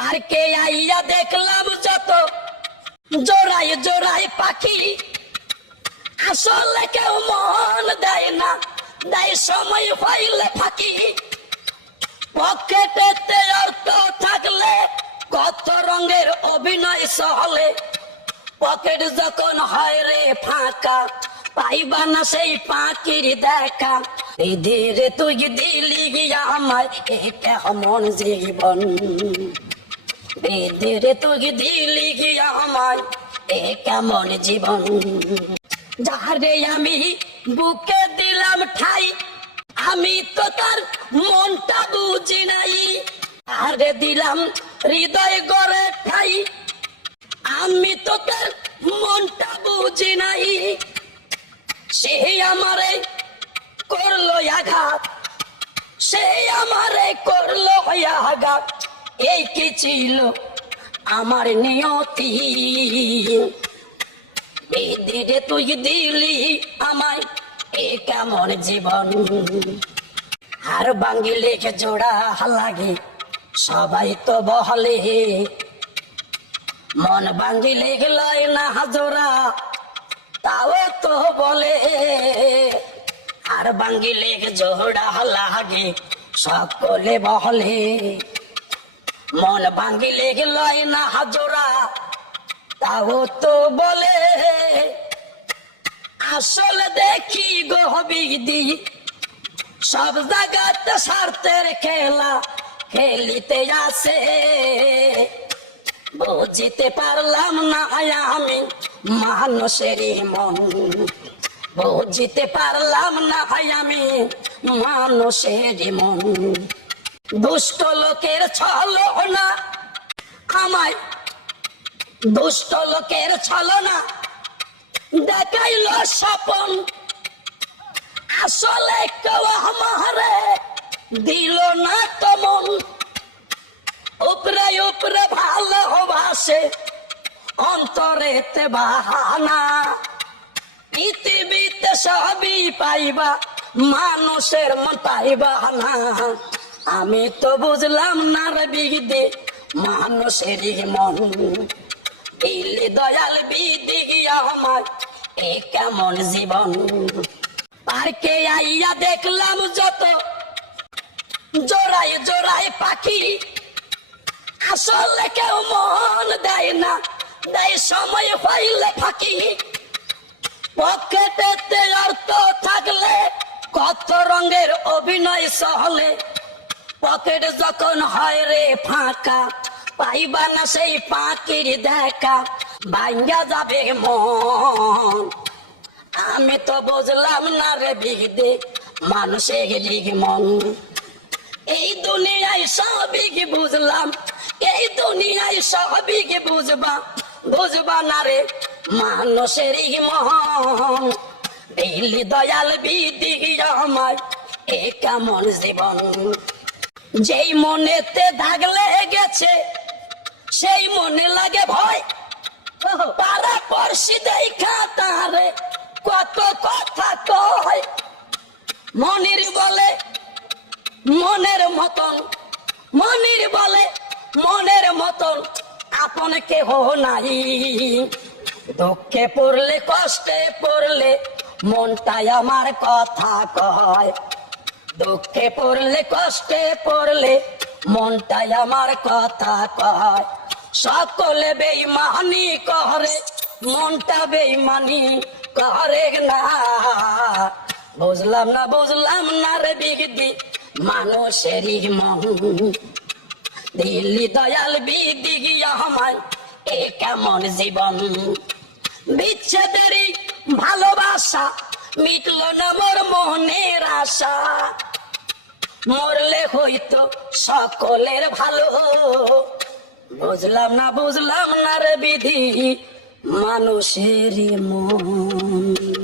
পার্কে আইয়া দেখলাম যত। জোড়াই জোড়াই পাখি। আসলে কেউ মন দেয় না, দেয় সময় পাইলে ফাঁকি। পকেটেতে অর্থ থাকলে কত রঙের অভিনয় সহলে পকেট যখন হয় রে ফাঁকা, পাইবা না সেই পাখির দেখা। ধীরে তুই দিলি গিয়া আমায়, এ কেমন জীবন? তুই দিলি গিয়া আমায়, এ কেমন জীবন? যাহারে আমি বুকে দিলাম ঠাই, আমি তো তার মনটা বুঝি নাই। আরে দিলাম হৃদয় গড়ে ঠাই, আমি তো তার মনটা বুঝি নাই। সে আমারে করল আঘাত, সে আমারে করল আঘাত। এই কি ছিল আমার নিয়তি? দিদি তুই দিলি আমায়, এ কেমন জীবন? আর বাঙ্গি লেখে জোড়া লাগে, সবাই তো বহলে মন বাঙ্গি লেখলাই না জোড়া তাও তো বলে। আর বাঙ্গি লেখ জোড়া লাগে, সকলে বহলে মন ভাঙ্গি লেখলাই না জোড়া তাও তো বলে, আসলে দেখি গহবিদি সব জায়গাতে স্বার্থের খেলা খেলিতে আসে বুঝিতে পারলাম না আমি মানুষেরই মন। বুঝিতে পারলাম না আমি মানুষেরই মন। দুষ্ট লোকের ছলো না। আমায় দুষ্ট লোকের ছলনা দেখাইল স্বপন, আসলে কেউ আমারে দিল না তমন। উপরে উপরে ভালো ভালোবাসে, অন্তরেতে বাহানা। পৃথিবীতে সবই পাইবা, মানুষের মন পাইবা না। আমি তো বুঝলাম না রে বিগদে মন। দিল্লি দয়াল বিদি আমার এ কেমন জীবন? পার্কে আইয়া দেখলাম যত জোড়াই জোড়াই পাখি। আসলে কেউ মন দেয় না, দেয় সময় পাইলে ফাঁকি। পকেটেতে অর্থ থাকলে, কত রঙের অভিনয় সহলে পকেট যখন হয় রে ফাঁকা, পাইবা না সেই পাখির দেখা, ভাঙ্গা যাবে মন। আমি তো বুঝলাম না রে বিগদে মানুষের দিক মন এই দুনিয়ায় সবই কি বুঝলাম, এই দুনিয়ায় সবই কি বুঝবা বুঝবা না রে মানুষের মন দিল্লি দয়াল বিদি আমার এ কেমন জীবন? যেই মনেতে দাগ লেগেছে, সেই মনে লাগে ভয়। পাড়া পড়শি দেখা তারে কত কথা কয়। মনির বলে, মনের মতন, মনির বলে, মনের মতন আপন কেহ নাই। দুঃখে পড়লে, কষ্টে পড়লে মনটাই আমার কথা কয়। দুঃখে পড়লে, কষ্টে পড়লে মনটাই আমার কথা কয়। সকলে বেইমানি করে, মনটা বেইমানি করে না। বুঝলাম না বুঝলাম না রে বিগদি, মানুষেরই মন। দিল্লি দয়াল বিদি গিয়া আমায়, এ কেমন জীবন? বিচ্ছেদেরই ভালোবাসা, মিটল না মোর মনের আশা। মরলে হইতো সকলের ভালো। বুঝলাম না বুঝলাম না রে বিধি মানুষেরই মন।